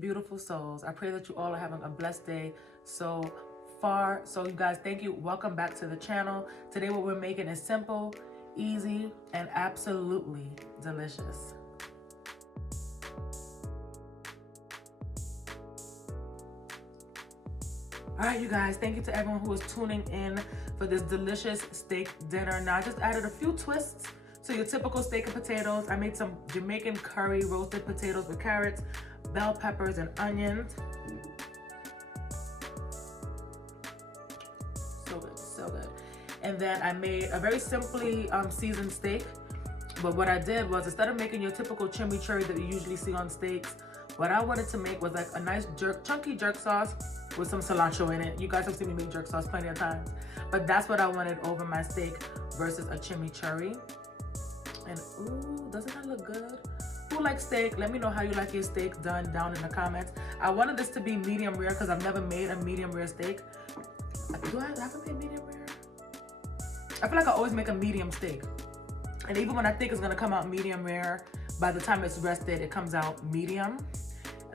beautiful souls. I pray that you all are having a blessed day so far. So you guys, thank you. Welcome back to the channel. Today what we're making is simple, easy, and absolutely delicious. All right, you guys, thank you to everyone who is tuning in for this delicious steak dinner. Now, I just added a few twists to your typical steak and potatoes. I made some Jamaican curry roasted potatoes with carrots, bell peppers, and onions. So good, so good. And then I made a very simply seasoned steak. But what I did was, instead of making your typical chimichurri that you usually see on steaks, what I wanted to make was like a nice chunky jerk sauce with some cilantro in it. You guys have seen me make jerk sauce plenty of times, but that's what I wanted over my steak versus a chimichurri. And ooh, doesn't that look good? Who likes steak? Let me know how you like your steak done down in the comments. I wanted this to be medium rare because I've never made a medium rare steak. Do I ever made medium rare? I feel like I always make a medium steak. And even when I think it's gonna come out medium rare, by the time it's rested, it comes out medium.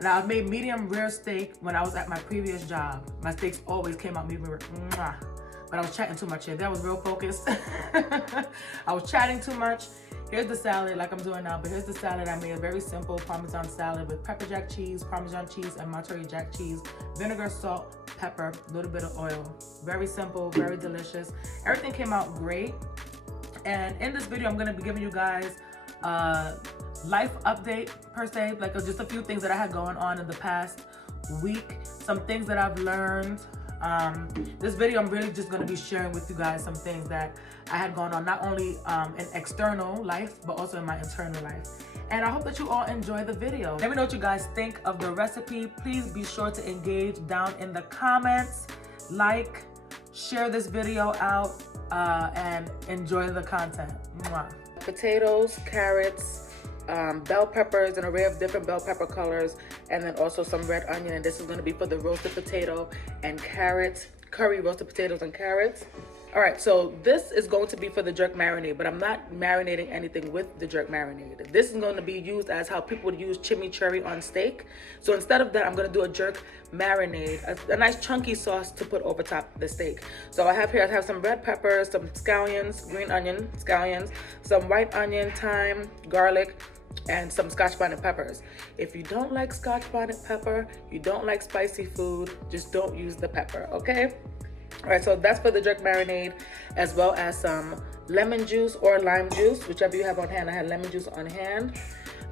Now, I've made medium rare steak when I was at my previous job. My steaks always came out medium rare. Mwah. But I was chatting too much here. That was real focused. I was chatting too much. Here's the salad like I'm doing now, but here's the salad. I made a very simple Parmesan salad with pepper jack cheese, Parmesan cheese, and Monterey Jack cheese, vinegar, salt, pepper, a little bit of oil. Very simple, very delicious. Everything came out great. And in this video, I'm gonna be giving you guys life update per se, like just a few things that I had going on in the past week, some things that I've learned. This video, I'm really just going to be sharing with you guys some things that I had going on, not only in external life, but also in my internal life. And I hope that you all enjoy the video. Let me know what you guys think of the recipe. Please be sure to engage down in the comments, like, share this video out, and enjoy the content. Mwah. Potatoes, carrots, bell peppers, an array of different bell pepper colors, and then also some red onion. And this is going to be for the roasted potato and carrots, curry roasted potatoes and carrots. All right, so this is going to be for the jerk marinade, but I'm not marinating anything with the jerk marinade. This is going to be used as how people would use chimichurri on steak. So instead of that, I'm going to do a jerk marinade, a nice chunky sauce to put over top the steak. So I have some red peppers, some scallions, green onion, scallions, some white onion, thyme, garlic, and some scotch bonnet peppers. If you don't like scotch bonnet pepper, you don't like spicy food, just don't use the pepper, okay? All right, so that's for the jerk marinade, as well as some lemon juice or lime juice, whichever you have on hand. I had lemon juice on hand.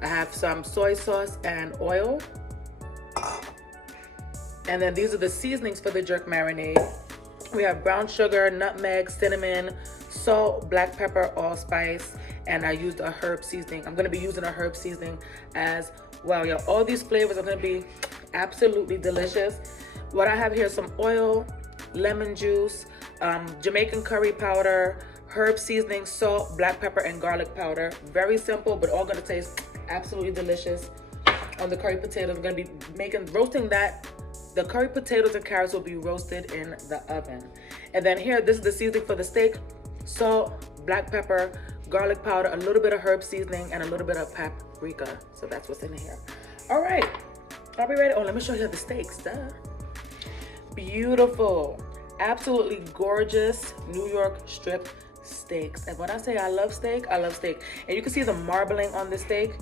I have some soy sauce and oil. And then these are the seasonings for the jerk marinade. We have brown sugar, nutmeg, cinnamon, salt, black pepper, allspice, and I used a herb seasoning. I'm gonna be using a herb seasoning as well. Yeah, all these flavors are gonna be absolutely delicious. What I have here is some oil, lemon juice, Jamaican curry powder, herb seasoning, salt, black pepper, and garlic powder. Very simple, but all gonna taste absolutely delicious. On the curry potatoes, I'm gonna be roasting that. The curry potatoes and carrots will be roasted in the oven. And then here, this is the seasoning for the steak: salt, black pepper, garlic powder, a little bit of herb seasoning, and a little bit of paprika. So that's what's in here. All right, are we ready? Oh, let me show you the steaks. Duh. Beautiful, absolutely gorgeous New York strip steaks. And when I say I love steak, I love steak. And you can see the marbling on the steak.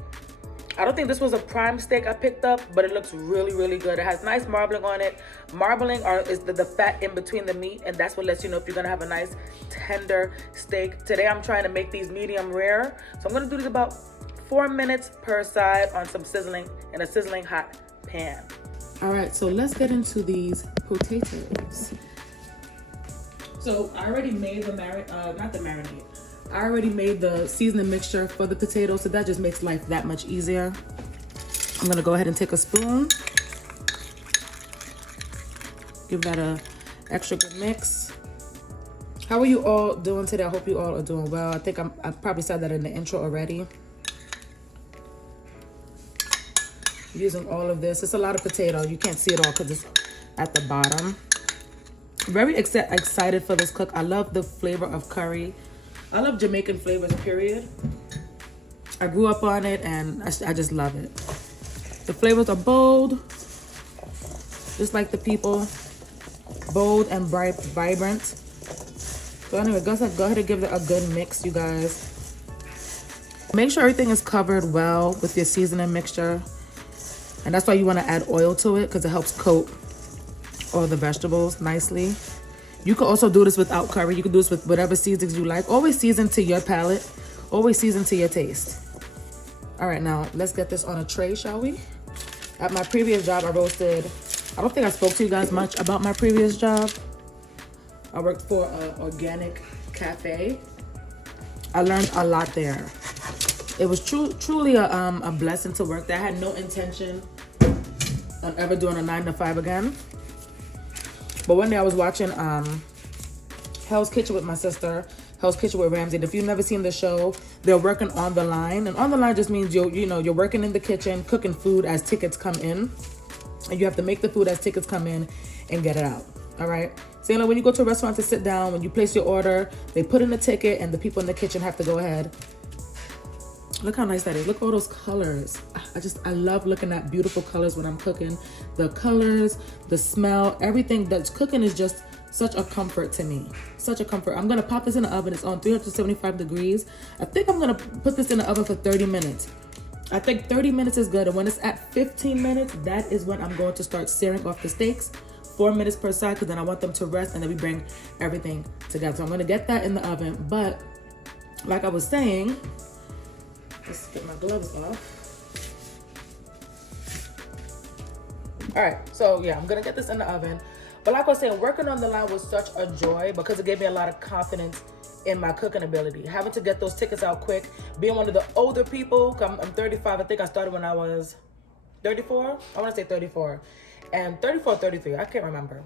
I don't think this was a prime steak I picked up, but it looks really, really good. It has nice marbling on it. Marbling is the fat in between the meat, and that's what lets you know if you're gonna have a nice tender steak. Today I'm trying to make these medium rare, so I'm gonna do this about 4 minutes per side on some sizzling, in a sizzling hot pan. All right, so let's get into these potatoes. So I already made the marinade. I already made the seasoning mixture for the potatoes, so that just makes life that much easier. I'm gonna go ahead and take a spoon. Give that a extra good mix. How are you all doing today? I hope you all are doing well. I think I probably said that in the intro already. Using all of this. It's a lot of potato. You can't see it all because it's at the bottom. Very excited for this cook. I love the flavor of curry. I love Jamaican flavors, period. I grew up on it and I just love it. The flavors are bold. just like the people. Bold and bright, vibrant. So anyway, go ahead and give it a good mix, you guys. Make sure everything is covered well with your seasoning mixture. And that's why you want to add oil to it, because it helps coat all the vegetables nicely. You can also do this without curry. You can do this with whatever seasonings you like. Always season to your palate. Always season to your taste. All right, now let's get this on a tray, shall we? At my previous job, I roasted. I don't think I spoke to you guys much about my previous job. I worked for an organic cafe. I learned a lot there. It was truly a blessing to work there. I had no intention on ever doing a 9 to 5 again. But one day I was watching Hell's Kitchen with my sister, Hell's Kitchen with Ramsey. And if you've never seen the show, they're working on the line. And on the line just means you're working in the kitchen, cooking food as tickets come in. And you have to make the food as tickets come in and get it out. All right. So when you go to a restaurant to sit down, when you place your order, they put in the ticket and the people in the kitchen have to go ahead. Look how nice that is. Look at all those colors. I love looking at beautiful colors when I'm cooking. The colors, the smell, everything that's cooking is just such a comfort to me. Such a comfort. I'm gonna pop this in the oven. It's on 375 degrees. I think I'm gonna put this in the oven for 30 minutes. I think 30 minutes is good. And when it's at 15 minutes, that is when I'm going to start searing off the steaks. 4 minutes per side, because then I want them to rest and then we bring everything together. So I'm gonna get that in the oven. But like I was saying, let's get my gloves off. All right, so yeah, I'm gonna get this in the oven. But like I was saying, working on the line was such a joy because it gave me a lot of confidence in my cooking ability. Having to get those tickets out quick, being one of the older people, I'm 35, I think I started when I was 34. I wanna say 34. And 34, 33, I can't remember.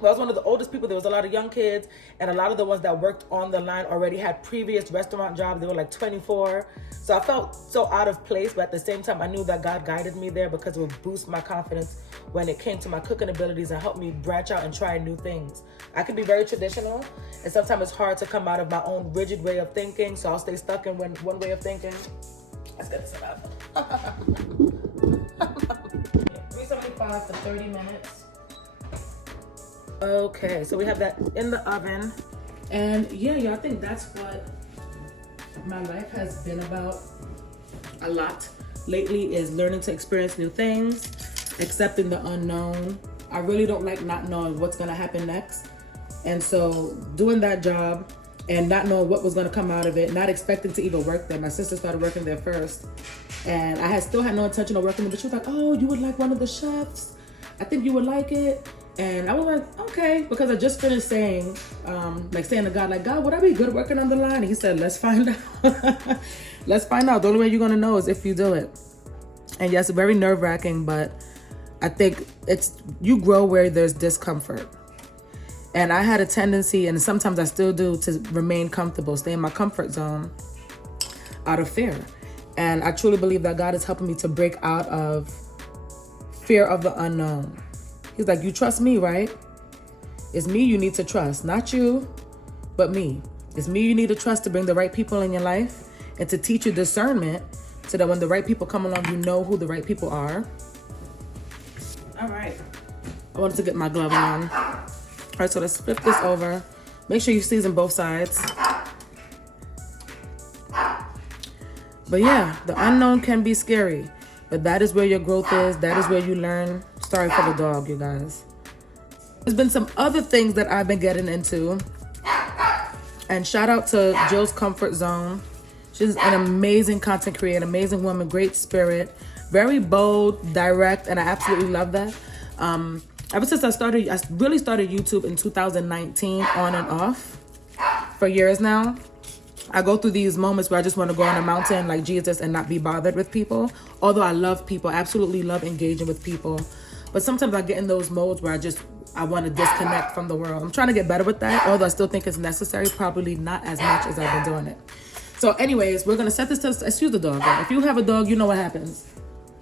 Well, I was one of the oldest people. There was a lot of young kids, and a lot of the ones that worked on the line already had previous restaurant jobs. They were like 24. So I felt so out of place, but at the same time, I knew that God guided me there because it would boost my confidence when it came to my cooking abilities and help me branch out and try new things. I can be very traditional, and sometimes it's hard to come out of my own rigid way of thinking, so I'll stay stuck in one way of thinking. Let's get this in the oven. 375 for 30 minutes. Okay, so we have that in the oven. And yeah, I think that's what my life has been about a lot lately, is learning to experience new things, accepting the unknown. I really don't like not knowing what's gonna happen next. And so doing that job and not knowing what was gonna come out of it, not expecting to even work there. My sister started working there first. And I still had no intention of working there, but she was like, oh, you would like one of the chefs? I think you would like it. And I was like, okay, because I just finished saying to God, like, God, would I be good working on the line? And he said, let's find out. Let's find out. The only way you're gonna know is if you do it. And yes, very nerve-wracking, but I think you grow where there's discomfort. And I had a tendency, and sometimes I still do, to remain comfortable, stay in my comfort zone out of fear. And I truly believe that God is helping me to break out of fear of the unknown. He's like, you trust me, right? It's me you need to trust. Not you, but me. It's me you need to trust to bring the right people in your life and to teach you discernment so that when the right people come along, you know who the right people are. All right. I wanted to get my glove on. All right, so let's flip this over. Make sure you season both sides. But yeah, the unknown can be scary, but that is where your growth is. That is where you learn. Sorry for the dog, you guys. There's been some other things that I've been getting into. And shout out to Jill's Comfort Zone. She's an amazing content creator, amazing woman, great spirit, very bold, direct, and I absolutely love that. Ever since I really started YouTube in 2019, on and off, for years now. I go through these moments where I just want to go on a mountain like Jesus and not be bothered with people. Although I love people, absolutely love engaging with people. But sometimes I get in those modes where I want to disconnect from the world. I'm trying to get better with that, although I still think it's necessary. Probably not as much as I've been doing it. So anyways, we're going to set this to, excuse the dog. If you have a dog, you know what happens.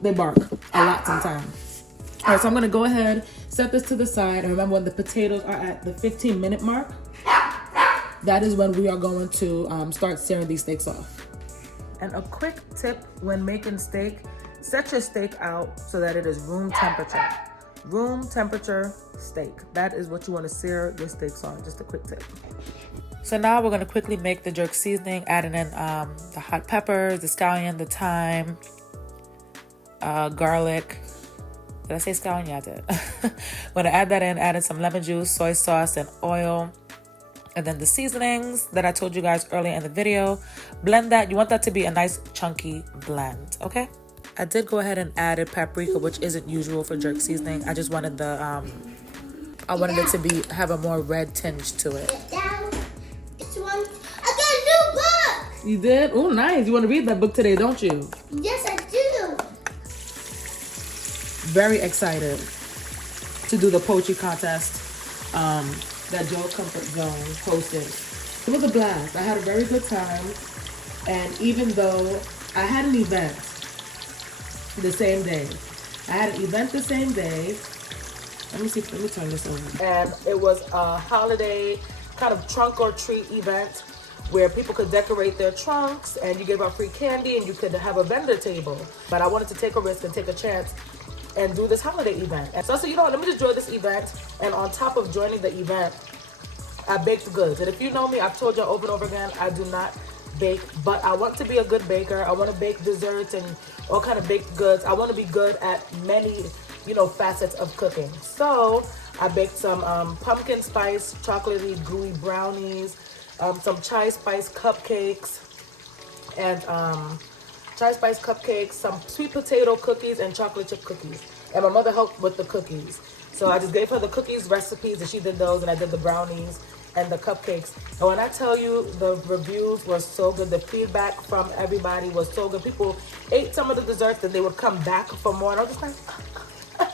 They bark a lot sometimes. All right, so I'm going to go ahead, set this to the side. And remember, when the potatoes are at the 15-minute mark, that is when we are going to start searing these steaks off. And a quick tip when making steak, set your steak out so that it is room temperature. room temperature steak. That is what you want to sear your steaks on. Just a quick tip. So now we're going to quickly make the jerk seasoning, adding in the hot peppers, the scallion, the thyme, garlic. Did I say scallion? Yeah, I did. I'm going to add that in, adding some lemon juice, soy sauce, and oil. And then the seasonings that I told you guys earlier in the video. Blend that. You want that to be a nice chunky blend, okay? I did go ahead and added paprika, which isn't usual for jerk seasoning. I just wanted the I wanted it to have a more red tinge to it. This one, I got a new book. You did? Oh, nice. You want to read that book today, don't you? Yes, I do. Very excited to do the poetry contest that Joe Comfort Zone posted. It was a blast. I had a very good time. And even though I had an event the same day, let me turn this over. And it was a holiday kind of trunk or treat event where people could decorate their trunks and you gave out free candy and you could have a vendor table. But I wanted to take a risk and take a chance and do this holiday event. And so I said, you know what, let me just join this event. And on top of joining the event, I baked goods. And if you know me, I've told you over and over again, I do not bake, but I want to be a good baker. I want to bake desserts and all kind of baked goods. I want to be good at many, facets of cooking. So I baked some pumpkin spice, chocolatey, gooey brownies, some chai spice cupcakes, and some sweet potato cookies and chocolate chip cookies. And my mother helped with the cookies. So I just gave her the cookies recipes and she did those, and I did the brownies and the cupcakes. And when I tell you, the reviews were so good, the feedback from everybody was so good. People ate some of the desserts and they would come back for more. And I was just like, I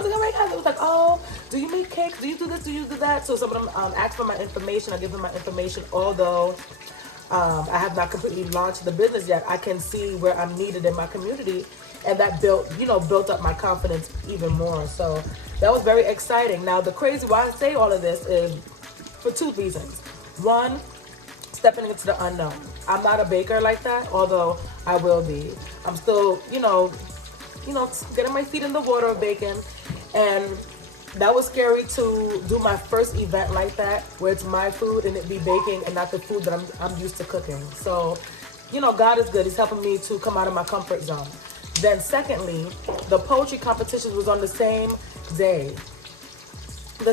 was like, oh my God. It was like, oh, do you make cakes? Do you do this? Do you do that? So some of them asked for my information. I give them my information, although I have not completely launched the business yet. I can see where I'm needed in my community, and that built up my confidence even more. So that was very exciting. Now, why I say all of this is for two reasons. One, stepping into the unknown. I'm not a baker like that, although I will be. I'm still, getting my feet in the water of baking, and that was scary to do my first event like that, where it's my food and it be baking and not the food that I'm used to cooking. So, God is good. He's helping me to come out of my comfort zone. Then secondly, the poetry competition was on the same day. And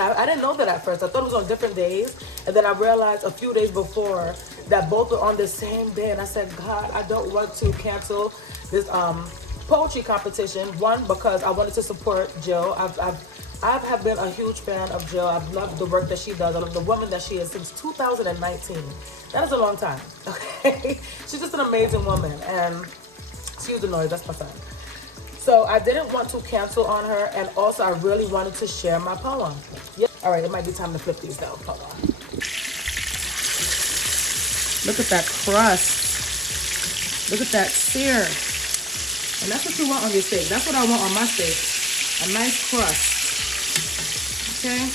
I didn't know that at first. I thought it was on different days, and then I realized a few days before that both were on the same day, and I said, God, I don't want to cancel this poetry competition. One, because I wanted to support Jill. I have been a huge fan of Jill. I've loved the work that she does. I love the woman that she is since 2019. That is a long time, okay? She's just an amazing woman, and excuse the noise, that's my son. So I didn't want to cancel on her, and also I really wanted to share my poem. Yep. All right, it might be time to flip these though. Hold on. Look at that crust. Look at that sear. And that's what you want on your steak. That's what I want on my steak. A nice crust. Okay?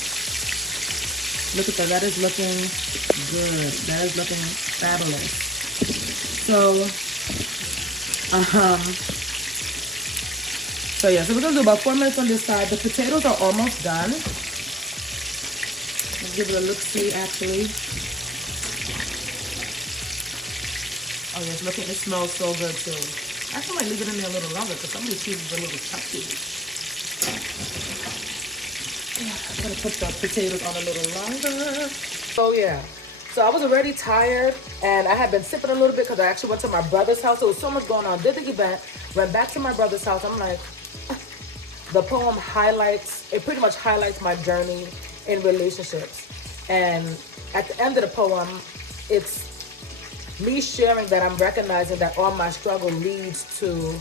Look at that. That is looking good. That is looking fabulous. So yeah, so we're gonna do about 4 minutes on this side. The potatoes are almost done. Let's give it a look-see actually. Oh yes, look at it, smells so good too. I feel like leave it in there a little longer because some of these pieces are a little chunky. I'm gonna put the potatoes on a little longer. So yeah, so I was already tired and I had been sipping a little bit because I actually went to my brother's house. There was so much going on. Did the event, went back to my brother's house. I'm like, the poem pretty much highlights my journey in relationships. And at the end of the poem, it's me sharing that I'm recognizing that all my struggle leads to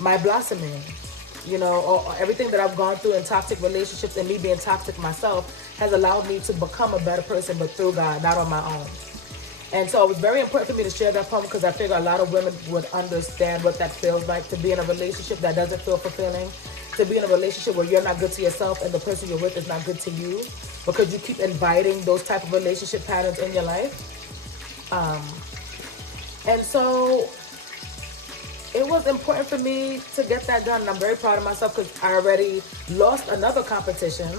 my blossoming. Everything that I've gone through in toxic relationships and me being toxic myself has allowed me to become a better person, but through God, not on my own. And so it was very important for me to share that poem because I figure a lot of women would understand what that feels like, to be in a relationship that doesn't feel fulfilling, to be in a relationship where you're not good to yourself and the person you're with is not good to you because you keep inviting those type of relationship patterns in your life. And so it was important for me to get that done. And I'm very proud of myself because I already lost another competition.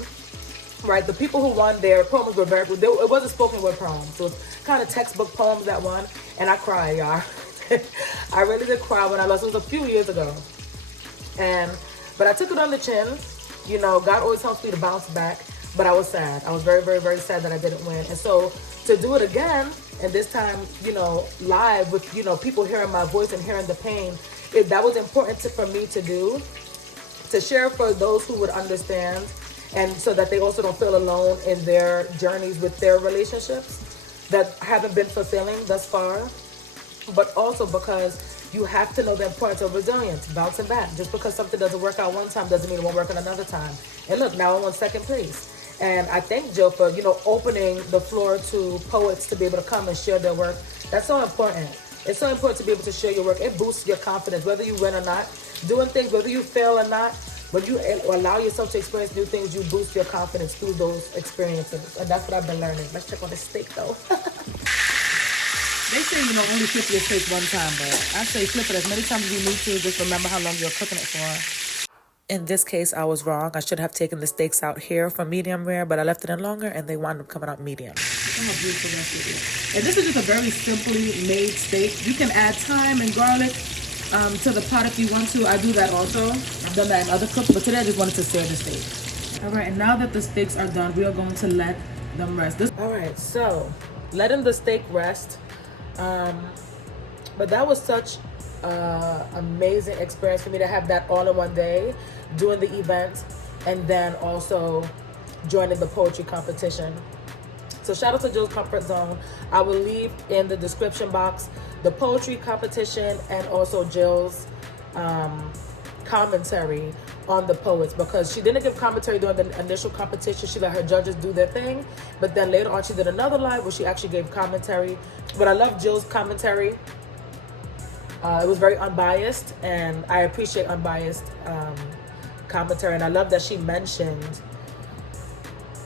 Right, the people who won their poems were very good. It wasn't spoken word poems, so it's kind of textbook poems that won, and I cried, y'all. I really did cry when I lost. It was a few years ago, but I took it on the chin. You know, God always helps me to bounce back. But I was sad. I was very, very, very sad that I didn't win. And so to do it again, and this time, you know, live with, you know, people hearing my voice and hearing the pain, that was important for me to do, to share for those who would understand. And so that they also don't feel alone in their journeys with their relationships that haven't been fulfilling thus far. But also because you have to know the importance of resilience, bouncing back. Just because something doesn't work out one time doesn't mean it won't work out another time. And look, now I'm on second place. And I thank Jill for, you know, opening the floor to poets to be able to come and share their work. That's so important. It's so important to be able to share your work. It boosts your confidence, whether you win or not. Doing things, whether you fail or not, when you allow yourself to experience new things, you boost your confidence through those experiences. And that's what I've been learning. Let's check on this steak, though. They say, you know, only flip your steak one time, but I say flip it as many times as you need to. Just remember how long you're cooking it for. In this case, I was wrong. I should have taken the steaks out here for medium rare, but I left it in longer, and they wound up coming out medium. And this is just a very simply made steak. You can add thyme and garlic to the pot if you want to. I do that also. I've done that in other cooks, but today I just wanted to sear the steak. All right, and now that the steaks are done, we are going to let them rest. All right, so letting the steak rest. But that was such amazing experience for me to have that all in one day, doing the event, and then also joining the poetry competition. So shout out to Jill's Comfort Zone. I will leave in the description box the poetry competition and also Jill's commentary on the poets, because she didn't give commentary during the initial competition. She let her judges do their thing, but then later on she did another live where she actually gave commentary. But I love Jill's commentary. It was very unbiased, and I appreciate unbiased commentary. And I love that she mentioned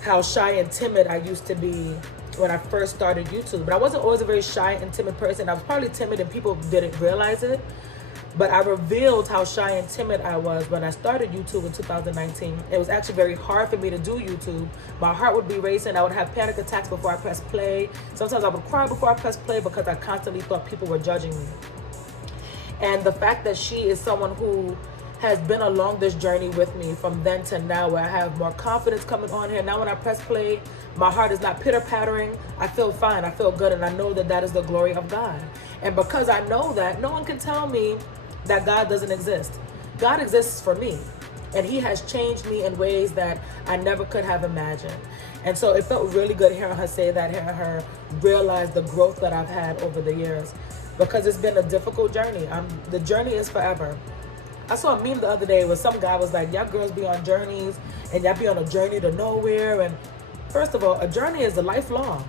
how shy and timid I used to be when I first started YouTube. But I wasn't always a very shy and timid person. I was probably timid and people didn't realize it. But I revealed how shy and timid I was when I started YouTube in 2019. It was actually very hard for me to do YouTube. My heart would be racing. I would have panic attacks before I pressed play. Sometimes I would cry before I pressed play because I constantly thought people were judging me. And the fact that she is someone who has been along this journey with me from then to now, where I have more confidence coming on here. Now when I press play, my heart is not pitter-pattering. I feel fine. I feel good. And I know that that is the glory of God. And because I know that, no one can tell me that God doesn't exist. God exists for me. And he has changed me in ways that I never could have imagined. And so it felt really good hearing her say that, hearing her realize the growth that I've had over the years. Because it's been a difficult journey. The journey is forever. I saw a meme the other day where some guy was like, y'all girls be on journeys and y'all be on a journey to nowhere. And first of all, a journey is a lifelong.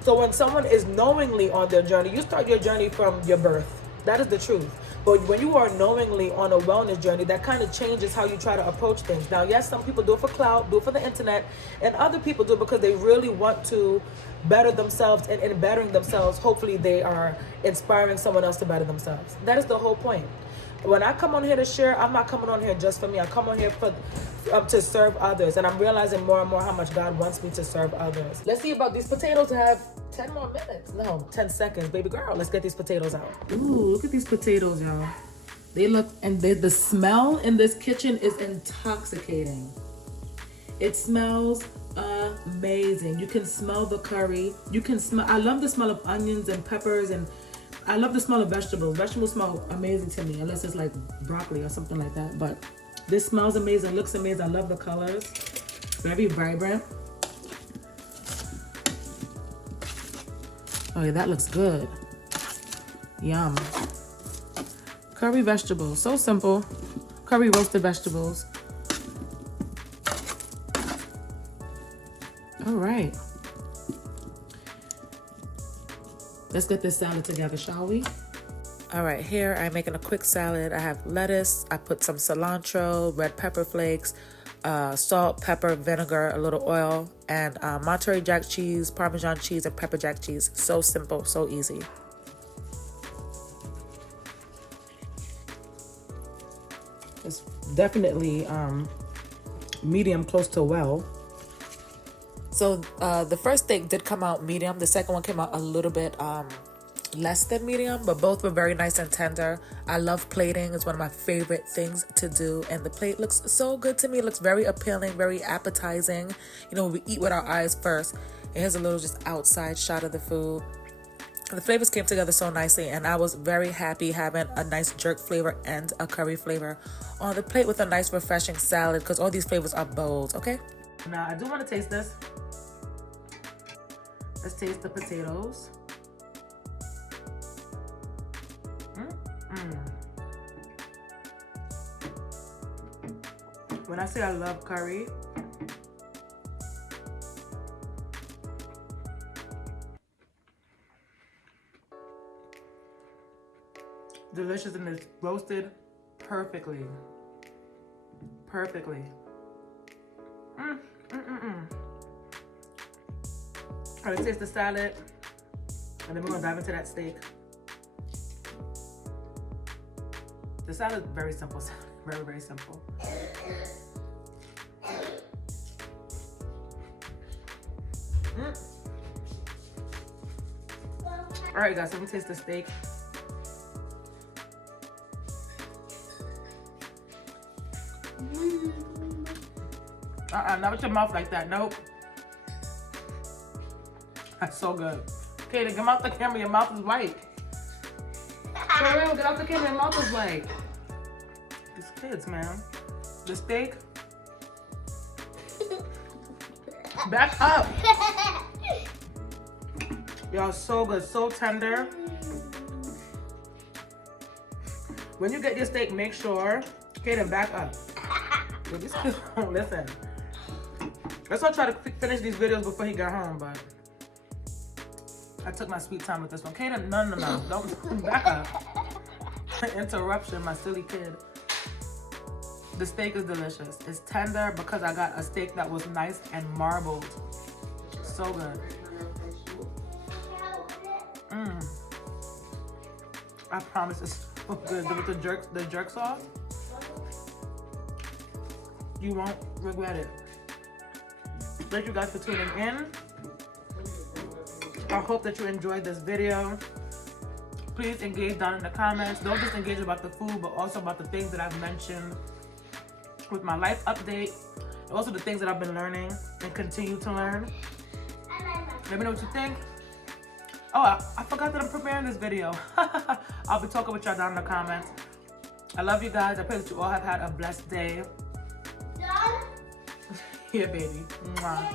So when someone is knowingly on their journey, you start your journey from your birth. That is the truth. But when you are knowingly on a wellness journey, that kind of changes how you try to approach things. Now, yes, some people do it for clout, do it for the internet, and other people do it because they really want to better themselves, and in bettering themselves, hopefully they are inspiring someone else to better themselves. That is the whole point. When I come on here to share, I'm not coming on here just for me. I come on here for to serve others. And I'm realizing more and more how much God wants me to serve others. Let's see about these potatoes. Have 10 more minutes. No, 10 seconds, baby girl. Let's get these potatoes out. Ooh, look at these potatoes, y'all. They look, and the smell in this kitchen is intoxicating. It smells amazing. You can smell the curry. You can smell, I love the smell of onions and peppers, and I love the smell of vegetables. Vegetables smell amazing to me, unless it's like broccoli or something like that. But this smells amazing, looks amazing. I love the colors. Very vibrant. Oh yeah, that looks good. Yum. Curry vegetables, so simple. Curry roasted vegetables. All right. Let's get this salad together, shall we? All right, here I'm making a quick salad. I have lettuce, I put some cilantro, red pepper flakes, salt, pepper, vinegar, a little oil, and Monterey Jack cheese, Parmesan cheese, and pepper jack cheese. So simple, so easy. definitely medium, close to well. So the first steak did come out medium. The second one came out a little bit less than medium, but both were very nice and tender. I love plating. It's one of my favorite things to do, and the plate looks so good to me. It looks very appealing, very appetizing. You know, we eat with our eyes first. And here's a little just outside shot of the food. The flavors came together so nicely, and I was very happy having a nice jerk flavor and a curry flavor on the plate with a nice refreshing salad, because all these flavors are bold. Okay, now I do want to taste this. Let's taste the potatoes. When I say I love curry, delicious, and it's roasted perfectly. Perfectly. All right, let's taste the salad, and then we're gonna dive into that steak. The salad is very simple, very, very simple. All right, guys, so we taste the steak. Not with your mouth like that. Nope. That's so good. Okay, then come out the camera. Your mouth is white. For real, get out the camera. Your mouth is white. These kids, man. The steak. Back up. Y'all, so good, so tender. When you get your steak, make sure. Okay, then back up. Well, these kids won't listen. Let's not try to finish these videos before he got home, but I took my sweet time with this one. Kaden, no. Don't back up. Interruption, my silly kid. The steak is delicious. It's tender because I got a steak that was nice and marbled. So good. I promise it's so good. With the jerk sauce, you won't regret it. Thank you guys for tuning in. I hope that you enjoyed this video. Please engage down in the comments. Don't just engage about the food, but also about the things that I've mentioned with my life update. And also the things that I've been learning and continue to learn. Let me know what you think. Oh, I forgot that I'm preparing this video. I'll be talking with y'all down in the comments. I love you guys. I pray that you all have had a blessed day. Yeah, baby. Mwah.